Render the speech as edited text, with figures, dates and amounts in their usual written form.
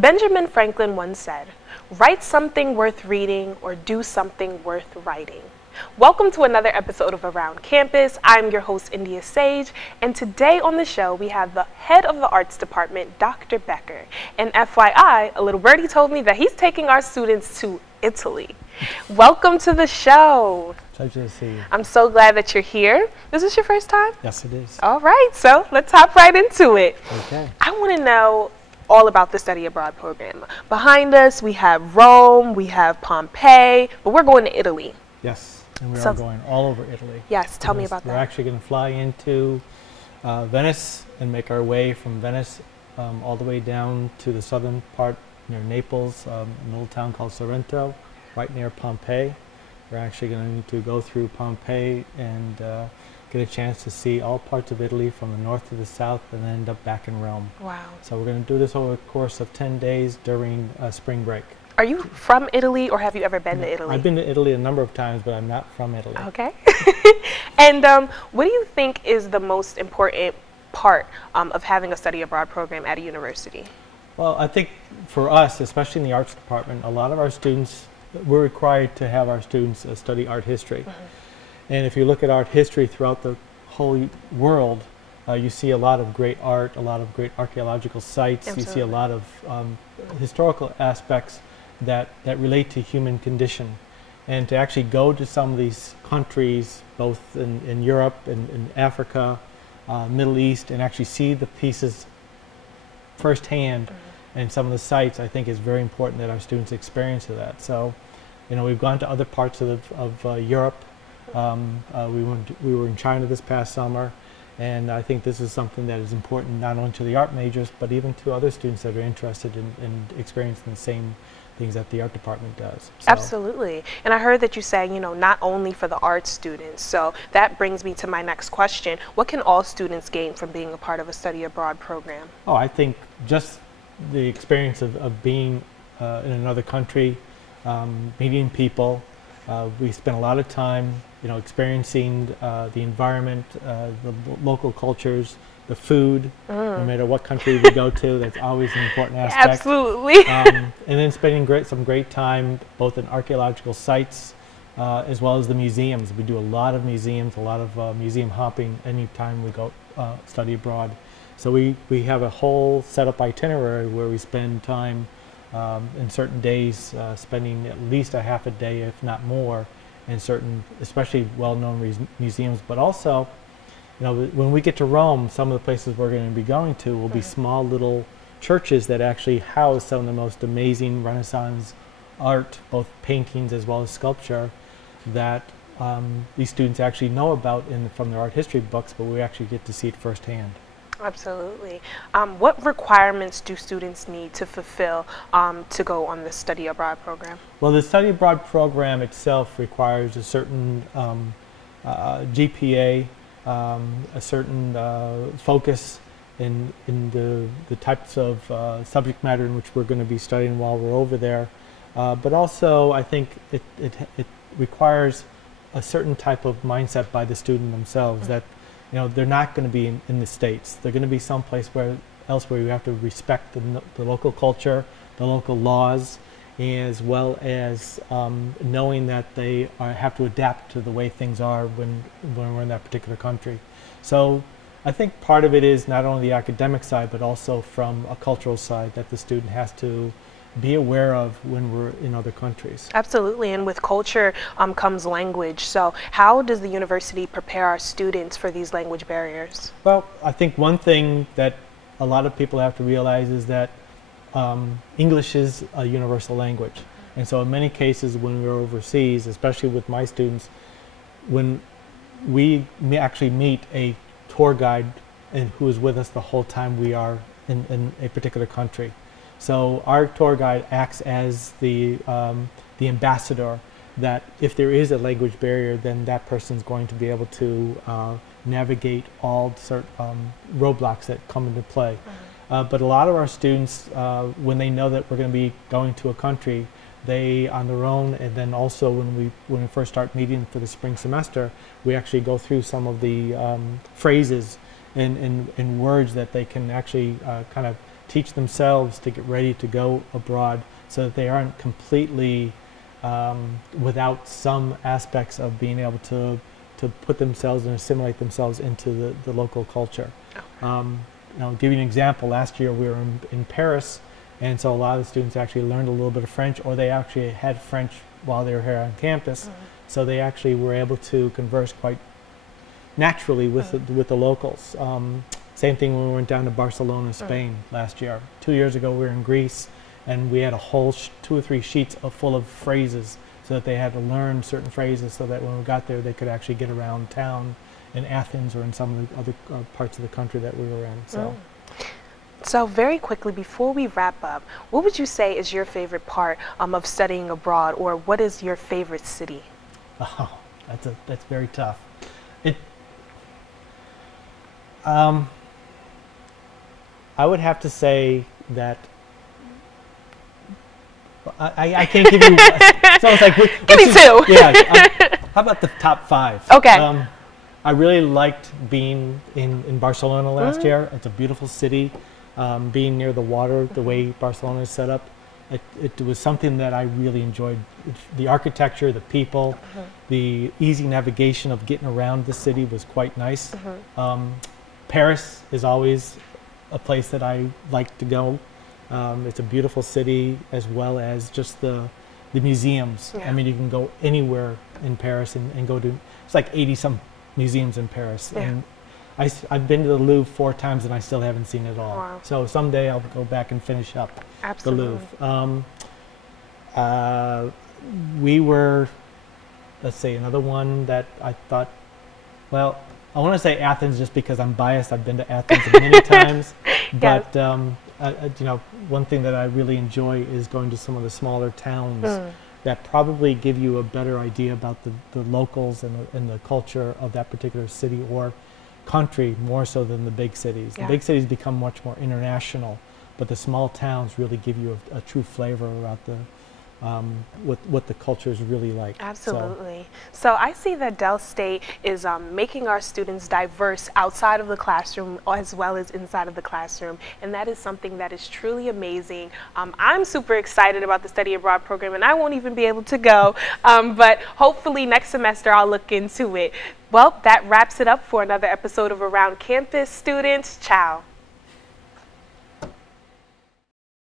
Benjamin Franklin once said, "Write something worth reading or do something worth writing." Welcome to another episode of Around Campus. I'm your host, India Sage, and today on the show we have the head of the arts department, Dr. Becker. And FYI, a little birdie told me that he's taking our students to Italy. Welcome to the show. Pleasure to see you. I'm so glad that you're here. Is this your first time? Yes, it is. All right, so let's hop right into it. Okay. I want to know all about the study abroad program. Behind us, we have Rome, we have Pompeii, but we're going to Italy. Yes, and we are going all over Italy. Yes, tell me about that. We're actually going to fly into Venice and make our way from Venice all the way down to the southern part near Naples, a little town called Sorrento, right near Pompeii. We're actually going to go through Pompeii and get a chance to see all parts of Italy from the north to the south and then end up back in Rome. Wow. So we're going to do this over the course of 10 days during spring break. Are you from Italy or have you ever been to Italy? I've been to Italy a number of times, but I'm not from Italy. Okay. And what do you think is the most important part of having a study abroad program at a university? Well, I think for us, especially in the arts department, a lot of our students, we're required to have our students study art history. And if you look at art history throughout the whole world, you see a lot of great art, a lot of great archaeological sites. Absolutely. You see a lot of historical aspects that relate to human condition. And to actually go to some of these countries, both in Europe and in Africa, Middle East, and actually see the pieces firsthand and some of the sites, I think is very important that our students experience that. So, you know, we've gone to other parts of Europe. We were in China this past summer, and I think this is something that is important not only to the art majors, but even to other students that are interested in experiencing the same things that the art department does. So. Absolutely. And I heard that you say, you know, not only for the art students. So that brings me to my next question. What can all students gain from being a part of a study abroad program? Oh, I think just the experience of being in another country, meeting people. We spend a lot of time, you know, experiencing the environment, the local cultures, the food, no matter what country we go to. That's always an important aspect. Absolutely. And then spending some great time both in archaeological sites as well as the museums. We do a lot of museums, a lot of museum hopping anytime we go study abroad. So we have a whole set up itinerary where we spend time in certain days, spending at least a half a day, if not more, in certain, especially well-known museums. But also, you know, when we get to Rome, some of the places we're going to be going to will be small little churches that actually house some of the most amazing Renaissance art, both paintings as well as sculpture, that these students actually know about from their art history books, but we actually get to see it firsthand. Absolutely. What requirements do students need to fulfill to go on the study abroad program? Well, the study abroad program itself requires a certain GPA, a certain focus in the types of subject matter in which we're going to be studying while we're over there. But also, I think it requires a certain type of mindset by the student themselves that, you know, they're not going to be in the States. They're going to be someplace else where you have to respect the local culture, the local laws, as well as knowing that they have to adapt to the way things are when we're in that particular country. So I think part of it is not only the academic side, but also from a cultural side that the student has to be aware of when we're in other countries. Absolutely, and with culture comes language. So how does the university prepare our students for these language barriers? Well, I think one thing that a lot of people have to realize is that English is a universal language. And so in many cases when we're overseas, especially with my students, when we actually meet a tour guide who is with us the whole time we are in a particular country. So our tour guide acts as the ambassador, that if there is a language barrier, then that person's going to be able to navigate all certain roadblocks that come into play. But a lot of our students, when they know that we're going to be going to a country, they on their own, and then also when we first start meeting for the spring semester, we actually go through some of the phrases and words that they can actually kind of teach themselves to get ready to go abroad so that they aren't completely without some aspects of being able to put themselves and assimilate themselves into the local culture. I'll give you an example. Last year we were in Paris, and so a lot of the students actually learned a little bit of French, or they actually had French while they were here on campus. So they actually were able to converse quite naturally with the locals. Same thing when we went down to Barcelona, Spain last year. 2 years ago we were in Greece, and we had a whole 2 or 3 sheets full of phrases, so that they had to learn certain phrases so that when we got there they could actually get around town in Athens or in some of the other parts of the country that we were in. So very quickly, before we wrap up, what would you say is your favorite part of studying abroad, or what is your favorite city? Oh, that's very tough. I would have to say that I can't give you. So it's like give me 2. Yeah. How about the top 5? Okay. I really liked being in Barcelona last year. It's a beautiful city. Being near the water, the way Barcelona is set up, it was something that I really enjoyed. The architecture, the people, the easy navigation of getting around the city was quite nice. Paris is always a place that I like to go. It's a beautiful city, as well as just the museums. I mean, you can go anywhere in Paris and go to, it's like 80-some museums in Paris. And I've been to the Louvre 4 times and I still haven't seen it all. Wow. So someday I'll go back and finish up the Louvre. We were, let's see, another one that I thought, well, I want to say Athens just because I'm biased. I've been to Athens many times. But you know, one thing that I really enjoy is going to some of the smaller towns that probably give you a better idea about the locals and the culture of that particular city or country, more so than the big cities. The big cities become much more international, but the small towns really give you a true flavor about what the culture is really like. Absolutely. So I see that Del State is making our students diverse outside of the classroom as well as inside of the classroom, and that is something that is truly amazing. I'm super excited about the study abroad program, and I won't even be able to go, but hopefully next semester I'll look into it. Well, that wraps it up for another episode of Around Campus. Students, ciao.